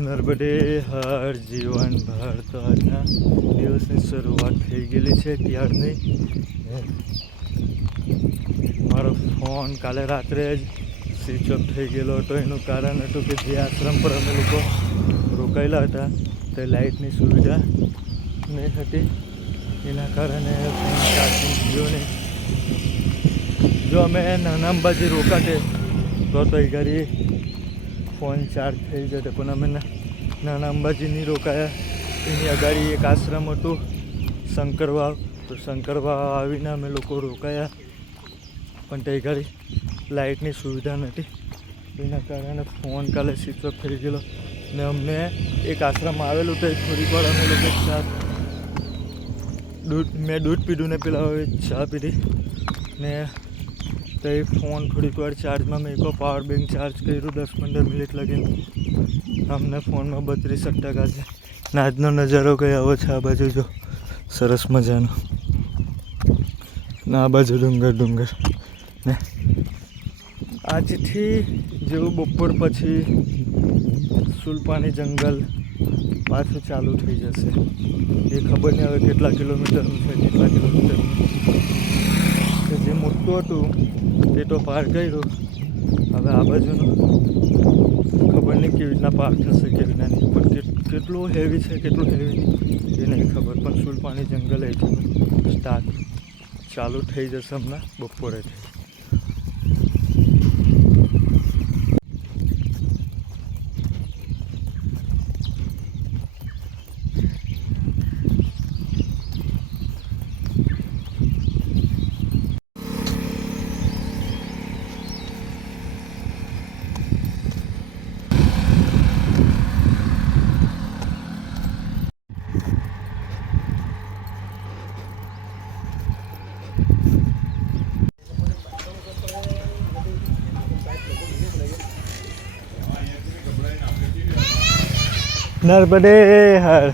નર્મદે હર જીવન ભર. તો આજના દિવસની શરૂઆત થઈ ગયેલી છે ત્યારની. મારો ફોન કાલે રાત્રે જ સ્વિચ ઓફ થઈ ગયેલો હતો. એનું કારણ હતું કે જે આશ્રમ પર અમે લોકો રોકાયેલા હતા તે લાઇટની સુવિધા નહીં હતી. એના કારણે ફોન ચાર્જિંગ થયો નહીં. જો અમે નાના અંબાજી રોકાતે તો એ ઘડી ફોન ચાર્જ થઈ જતો, પણ અમે નાના અંબાજી નહીં રોકાયા. એની અગાડી એક આશ્રમ હતું શંકરવાવ, તો શંકરવાવ આવીને અમે લોકો રોકાયા, પણ તે ઘડી લાઇટની સુવિધા નથી. એના કારણે ફોન કાલે સ્વિચ ઓફ થઈ ગયેલો. ને અમને એક આશ્રમ આવેલું તો થોડીક વાર અમે લોકો મેં દૂધ પીધું ને પેલા હવે ચા પીધી ને તો એ ફોન થોડીક વાર ચાર્જમાં મેં એક પાવર બેંક ચાર્જ કર્યું 10-15 મિનિટ લગીને. અમને ફોનમાં 32% છે. ને આજનો નજારો કઈ આવો છે. આ બાજુ જો સરસ મજાનો, ને આ બાજુ ડુંગર ને આજથી જેવું બપોર પછી સુલપાની જંગલ પાછું ચાલુ થઈ જશે. એ ખબર નહીં હવે કેટલા કિલોમીટરનું છે, કેટલા કિલોમીટરનું. જે મોટું હતું તે તો પાર કર્યું. હવે આ બાજુનું ખબર નહીં કેવી રીતના પાર થશે, કેવી રીતના નહીં. પણ કેટલું હેવી છે કેટલું હેવી નહીં એ નહીં ખબર. પણ સુલપાની જંગલ અહીંથી સ્ટાર્ટ ચાલુ થઈ જશે હમણાં બપોરેથી. નર્મદે હર.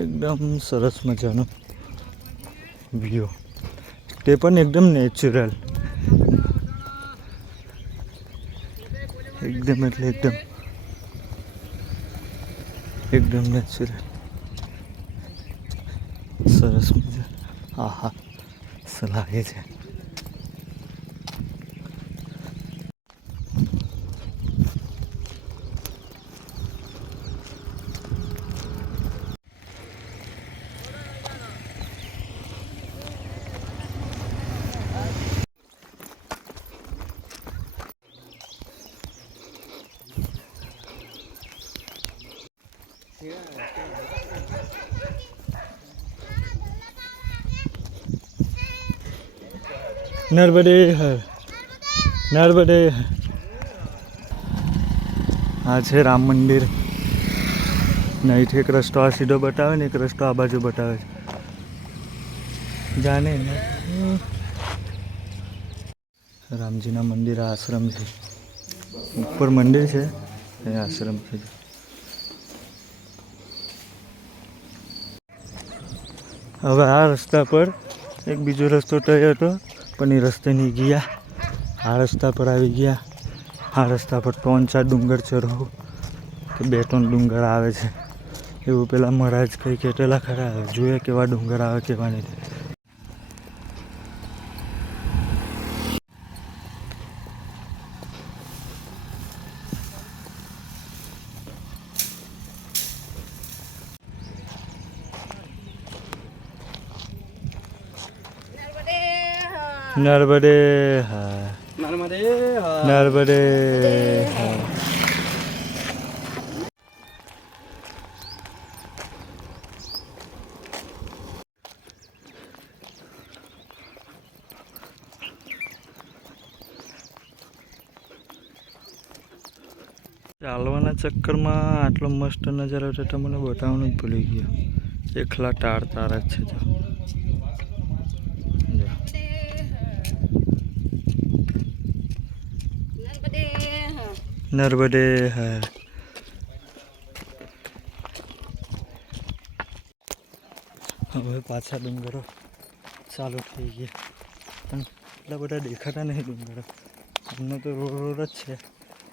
એકદમ સરસ મજાનો વ્યૂ, તે પણ એકદમ નેચરલ. એકદમ એટલે એકદમ નેચરલ, સરસ મજા. આહા લાગે છે. નર્મદે હર, નર્મદે હર. આ છે રામ મંદિર. અહીંથી એક રસ્તો આ સીધો બતાવે ને એક રસ્તો આ બાજુ બતાવે છે. જાને ને રામજીના મંદિર આ આશ્રમ છે. ઉપર મંદિર છે એ આશ્રમ છે. હવે આ રસ્તા પર એક બીજો રસ્તો તય હતો, પણ એ રસ્તે નહીં ગયા. આ રસ્તા પર આવી ગયા. આ રસ્તા પર 3-4 ડુંગર ચઢવું કે 2-3 ડુંગર આવે છે એવું પેલા મહારાજ કંઈ કહેટેલા ખરા. જોઈએ કેવા ડુંગર આવે કેવા નહીં. નર્મદે હર, નર્મદે હર. ચાલવાના ચક્કરમાં આટલો મસ્ત નજારો છે તો મને બતાવવાનું જ ભૂલી ગયો. એકલા તાર જ છે. નર્મદે હે. હવે પાછા ડુંગરો ચાલુ થઈ ગયા, પણ એટલા બધા દેખાતા નહીં ડુંગરો. અમને તો રોડ જ છે,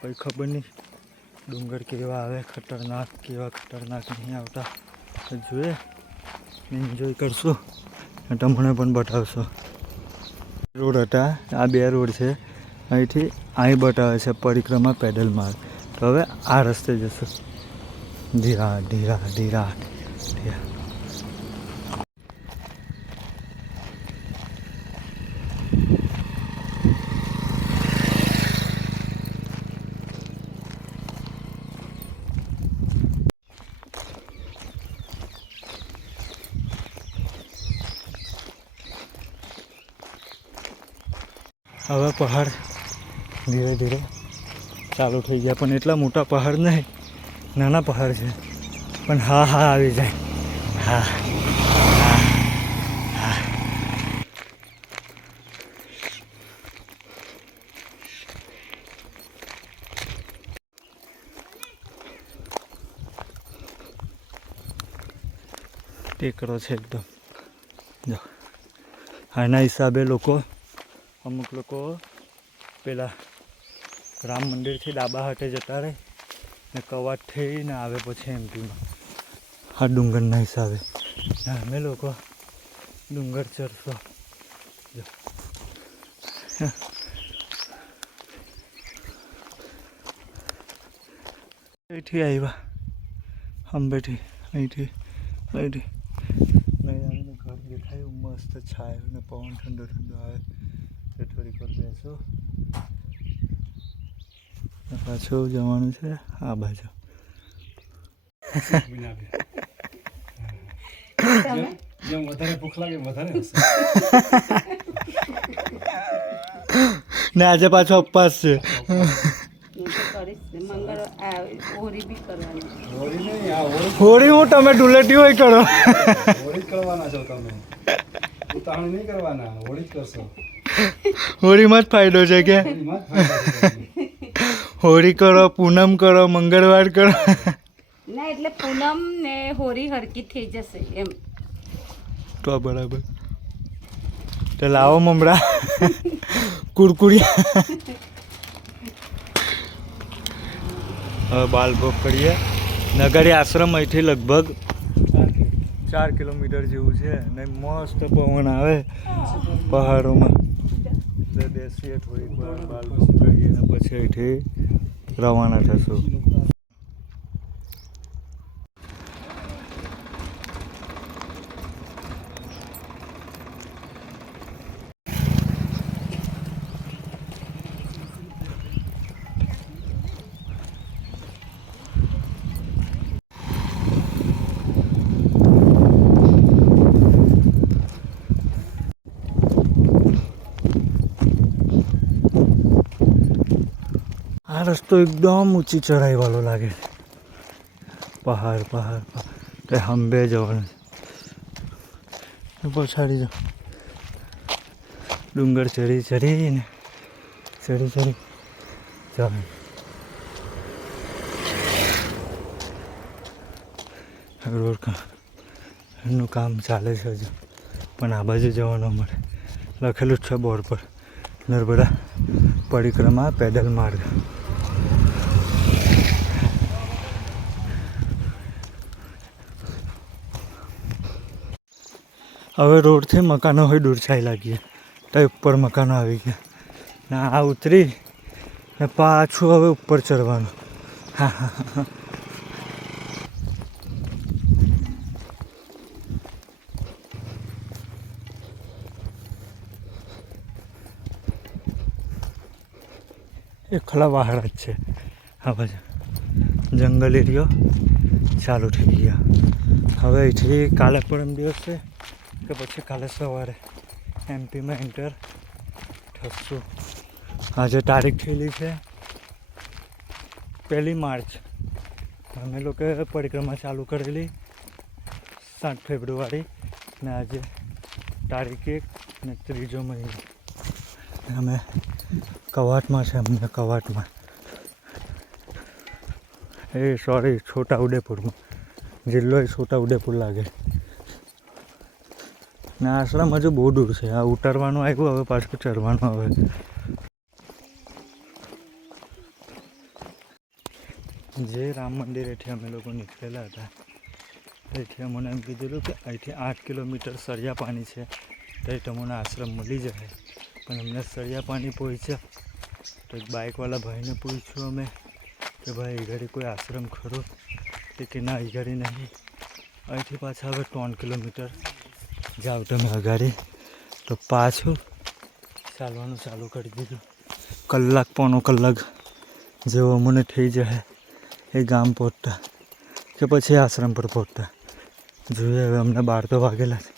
કોઈ ખબર નહીં ડુંગર કેવા આવે, ખતરનાક કેવા ખતરનાક નહીં આવતા. તો જોઈએ, એન્જોય કરશું અને તમને પણ બતાવશો. રોડ હતા, આ 2 રોડ છે. અહીંથી અહીં બતાવે છે પરિક્રમા પેડલ માર્ગ. તો હવે આ રસ્તે જશું. ધીરા ધીરા ધીરા ધીરા. હવે પહાડ ધીરે ધીરે ચાલુ થઈ ગયા, પણ એટલા મોટા પહાડ નહીં, નાના પહાડ છે. પણ હા આવી જાય. હા ટેકરો છે એકદમ. જો આના હિસાબે અમુક લોકો પેલા રામ મંદિરથી ડાબા હાથે જતા રહે ને કવાટ થઈને આવે પછી એમપીમાં, આ ડુંગરના હિસાબે. અમે લોકો ડુંગર ચડશો. જો અહીંથી આવ્યા અંબેથી, અહીંથી ઘર દેખાયું મસ્ત છાયો ને પવન ઠંડો ઠંડો આવે. તો થોડીક વાર બેસો, પાછું જવાનું છે આ બાજુ. ને આજે પાછો ઉપવાસ છે. હોળી હું તમે ડુલેટી હોય કરો. હોળી કરવાના છો તમે, ઉતાવળ નહીં કરવાના, હોળી જ કરશો. હોળીમાં જ ફાયદો છે કે હોળી કરો, પૂનમ કરો, મંગળવાર કરો. ના એટલે પૂનમ ને હોળી હરકી થઈ જશે એમ. તો બરાબર. તો લાવો મમરા કુરકુરિયા. હવે બાલભોગ કરીએ. નગરી આશ્રમ અહીંથી લગભગ 4 કિલોમીટર જેવું છે ને મસ્ત પવન આવે પહાડોમાં. એટલે બેસીએ થોડીક વાર, બાલભોગ કરીએ ને પછી અહીંથી રવાના થશું. આ રસ્તો એકદમ ઊંચી ચઢાઈ વાળો લાગે. પહાડ પહાડ પહાડ. તો હંબે જવાનું પછાડી જાઓ. ડુંગર ચડી જવાનું. રોડ એનું કામ ચાલે છે હજુ, પણ આ બાજુ જવાનું મળે. લખેલું જ છે બોર્ડ પર, નર્મદા પરિક્રમા પેડલ માર્ગ. હવે રોડથી મકાનો હોય દૂર છાઈ લાગીએ, તો ઉપર મકાનો આવી ગયા ને આ ઉતરી ને પાછું હવે ઉપર ચડવાનું. એકલા પહાડ જ છે. આ બાજુ જંગલ એરિયો ચાલુ થઈ ગયા. હવે અહીંથી કાલે પરમ દિવસે કે પછી કાલે સવારે એમપીમાં એન્ટર થશું. આજે તારીખ થયેલી છે 1 માર્ચ. અમે લોકોએ પરિક્રમા ચાલુ કરેલી 7 ફેબ્રુઆરી ને આજે તારીખ 1 ને 3 મહિનો. અમે કવાટમાં છે, અમને કવાટમાં એ સોરી છોટા ઉદેપુરમાં, જિલ્લો એ છોટા ઉદેપુર લાગે. ને આશ્રમ હજુ બહુ દૂર છે. આ ઉતરવાનું આવ્યું, હવે પાછું ચડવાનું આવે. જે રામ મંદિરેથી અમે લોકો નીકળેલા હતા તેથી અમને એમ કીધેલું કે અહીંથી 8 કિલોમીટર સળિયા પાણી છે, તો તમને આશ્રમ મળી જાય. પણ અમને સળિયા પાણી પહોંચ્યા તો એક બાઇકવાળા ભાઈને પૂછ્યું અમે કે ભાઈ એ ઘડી કોઈ આશ્રમ ખરો? તે કે ના એ ઘડી નહીં. અહીંથી પાછા હવે 3 કિલોમીટર જાઓ તમે અગાડી, તો પાછું ચાલવાનું ચાલુ કરી દીધું. કલાક પોણો કલાક જેવો અમને થઈ જાય એ ગામ પહોંચતા કે પછી આશ્રમ પર પહોંચતા. જોઈએ હવે અમને 12 તો વાગેલા છે.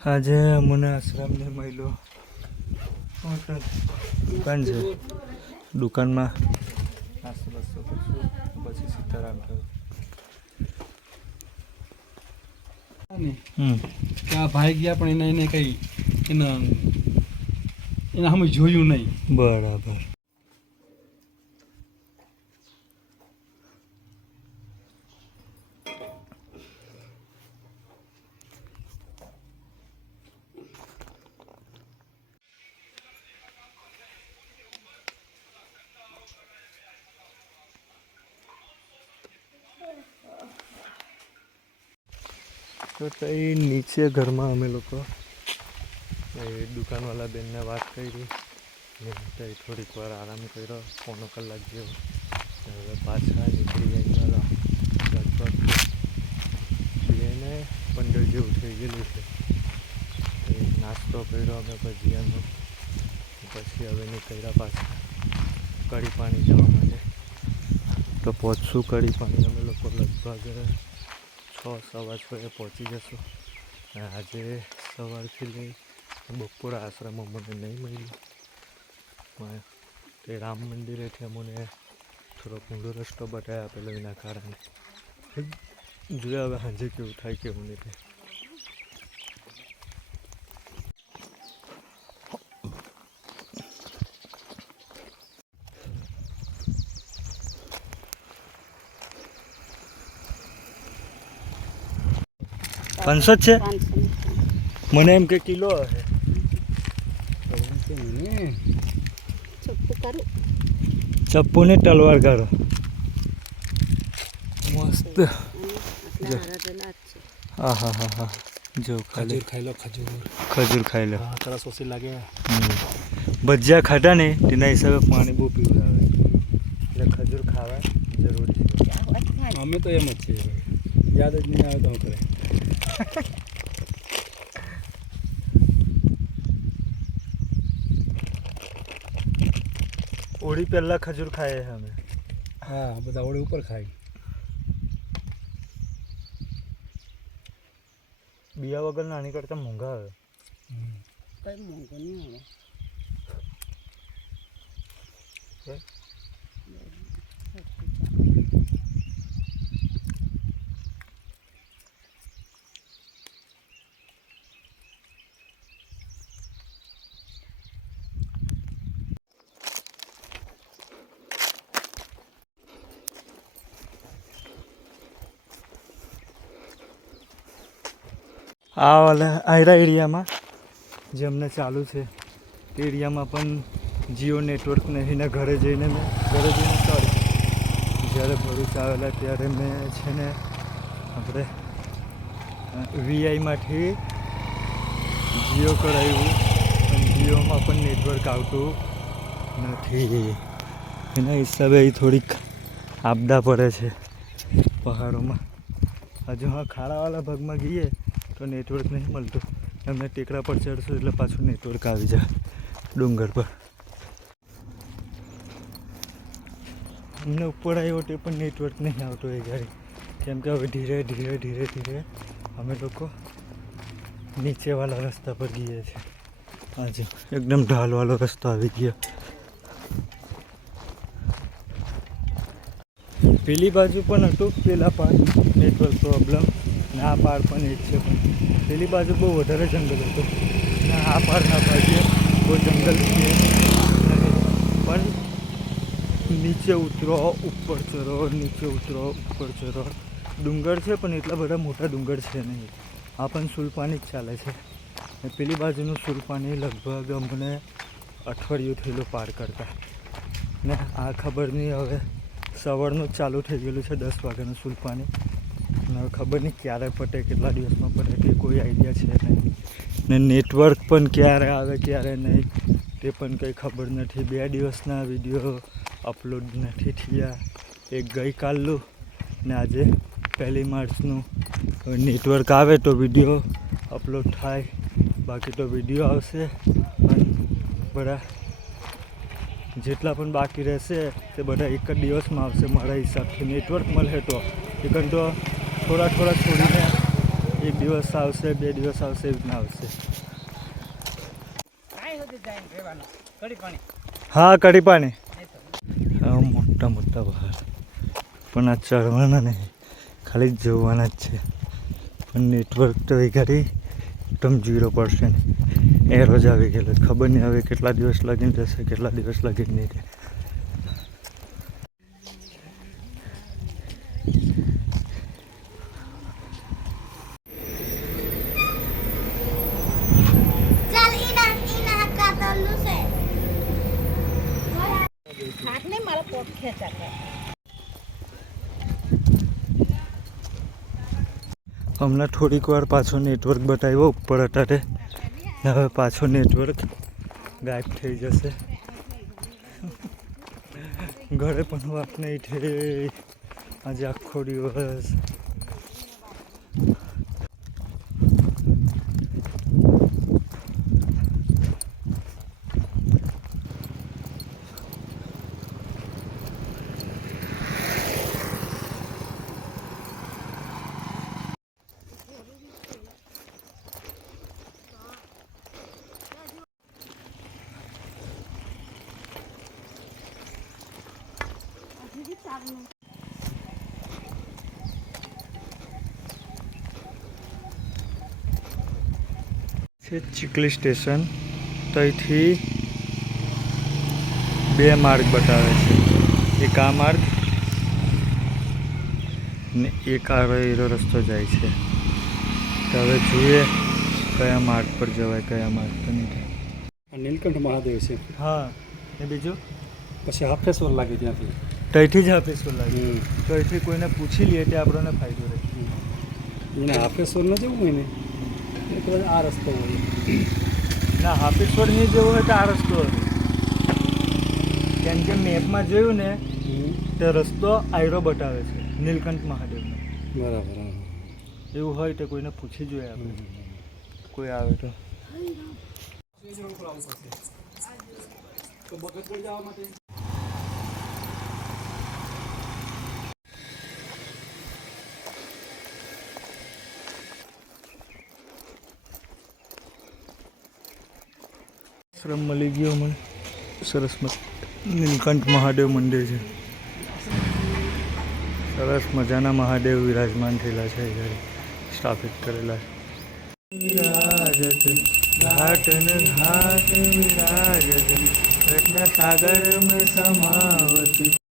આજે અમને આશ્રમને મળ્યો હોટલ દુકાન છે. દુકાનમાં નાસ્તો બસ્તો કરશું પછી સીતારામ થયું. કે આ ભાઈ ગયા પણ એને કંઈ એના અમે જોયું નહીં. બરાબર. તો તઈ નીચે ઘરમાં અમે લોકો એ દુકાનવાળા બેનને વાત કરી ને તઈ થોડીક વાર આરામ કર્યો, પોણો કલાક જેવો. હવે પાછા નીકળી ગયા. લગભગ 2:15 જેવું થઈ ગયેલું છે. નાસ્તો કર્યો અમે ભજીયાનો, પછી હવે નીકળ્યા પાછા કડી પાણી જવા માટે. તો પહોંચશું કડી પાણી અમે લોકો લગભગ 6-6:15 પહોંચી જશું. આજે સવારથી લઈ બપોર આશ્રમમાં મને નહીં મળ્યું. તે રામ મંદિરેથી અમને થોડોક ઊંડો રસ્તો બતાવી આપેલો, એના કારણે જોયા હવે સાંજે કેવું થાય કેવું નહીં. પાંચસો જ છે. મને એમ કે કિલો હશે. ચપ્પુ ને તલવાર કરો મસ્ત. હા હા હા હા જો ખાલી ખાઈ લો ખજૂર. ખજૂર ખાઈ લો. તરસ ઓછી લાગે. ભજીયા ખાધા ને તેના હિસાબે પાણી બહુ પીવું આવે એટલે ખજૂર ખાવા જરૂરી છે. અમે તો એમ જ છીએ, યાદ જ નહીં આવે તો કરે. ઓળી પહેલા ખજૂર ખાઈએ અમે. હા બધા ઓળી ઉપર ખાય. બિયા વગર નાની કરતા મોંઘા આવે. કઈ મોંઘું નહીં આવે. આ વાલા આયરા એરિયામાં જે અમને ચાલુ છે તે એરિયામાં પણ જીઓ નેટવર્ક નહીં ને ઘરે જઈને સોરી જ્યારે ભરૂચ આવેલા ત્યારે મેં છે ને આપણે વીઆઈમાંથી જીઓ કરાવ્યું પણ જીઓમાં પણ નેટવર્ક આવતું નથી. એના હિસાબે થોડીક આપદા પડે છે પહાડોમાં. હજુ હા ખાડાવાળા ભાગમાં ગઈએ તો નેટવર્ક નહીં મળતું. એમને ટેકરા પર ચડશું એટલે પાછું નેટવર્ક આવી જાય ડુંગર પર. અમને ઉપર આવ્યો તે પણ નેટવર્ક નહીં આવતું એ ગાડી, કેમ કે હવે ધીરે ધીરે ધીરે ધીરે અમે લોકો નીચેવાળા રસ્તા પર ગઈએ છીએ. આજે એકદમ ઢાલવાળો રસ્તો આવી ગયો. પેલી બાજુ પણ હતું પેલા પાર નેટવર્ક પ્રોબ્લેમ, ને આ પાર પણ એક છે. પણ પેલી બાજુ બહુ વધારે જંગલ હતું ને આ પારના બાજુ બહુ જંગલ છે નહીં. પણ નીચે ઉતરો ઉપર ચરો, નીચે ઉતરો ઉપર ચરો. ડુંગર છે પણ એટલા બધા મોટા ડુંગર છે નહીં. આ પણ સુલપાની જ ચાલે છે. ને પેલી બાજુનું સુલપાની લગભગ અમને અઠવાડિયું થયેલું પાર કરતા. ને આ ખબર નહીં હવે સવારનું જ ચાલુ થઈ ગયેલું છે 10 વાગ્યાનું સુલપાની. અને હવે ખબર નહીં ક્યારે પટે, કેટલા દિવસમાં પટે તે કોઈ આઈડિયા છે નહીં. ને નેટવર્ક પણ ક્યારે આવે ક્યારે નહીં તે પણ કંઈ ખબર નથી. 2 દિવસના વિડીયો અપલોડ નથી થયા. એક ગઈકાલનું ને આજે 1 માર્ચનું. નેટવર્ક આવે તો વિડીયો અપલોડ થાય, બાકી તો વિડીયો આવશે. અને બધા જેટલા પણ બાકી રહેશે તે બધા એક જ દિવસમાં આવશે મારા હિસાબથી. નેટવર્ક મળે તો એકન તો થોડા છોડીને 1 દિવસ આવશે, 2 દિવસ આવશે, એવી રીતના આવશે. હા કઢી પાણી હા મોટા મોટા પહાડ, પણ આ ચડવાના નહીં, ખાલી જોવાના જ છે. પણ નેટવર્ક તો એ ઘડી એકદમ 0%. એરો જ આવી ગયેલો. ખબર નહીં હવે કેટલા દિવસ લગીને જશે, કેટલા દિવસ લગીને નહીં રહે. હમણાં થોડીક વાર પાછો નેટવર્ક બતાવ્યો ઉપર અટારે, ને હવે પાછો નેટવર્ક ગાયબ થઈ જશે. ઘરે પણ વાત નહીં થઈ આજે આખો દિવસ. છે ચીખલી સ્ટેશન. તો અહીંથી 2 માર્ગ બતાવે છે. એક આ માર્ગ ને એક આ રસ્તો જાય છે. તો હવે જોઈએ કયા માર્ગ પર જવાય, કયા માર્ગ પર નહીં. નીલકંઠ મહાદેવ છે. હા ને બીજું પછી હાફેશ્વર લાગે ત્યાંથી. તો અહીંથી જ હાફેશ્વર લાગે. તો અહીંથી કોઈને પૂછી લઈએ તે આપણને ફાયદો રહે. એને હાફેશ્વર ન જવું હોય ને એ કદાચ આ રસ્તો હોય. ના હાફેશ્વર નહીં જવું હોય તો આ રસ્તો હતો. કેમ કે મેપમાં જોયું ને તે રસ્તો આયરો બતાવે છે નીલકંઠ મહાદેવનો. બરાબર. એવું હોય તો કોઈને પૂછી જોઈએ આપણે, કોઈ આવે તો. આશ્રમ મળી ગયો મને સરસ મસ્ત. નીલકંઠ મહાદેવ મંદિર છે. સરસ મજાના મહાદેવ વિરાજમાન થયેલા છે. સ્થાપિત કરેલા છે. વિરાજત ઘાટ ને ઘાટ વિરાજત રત્ન સાગર મેં સમાવતી.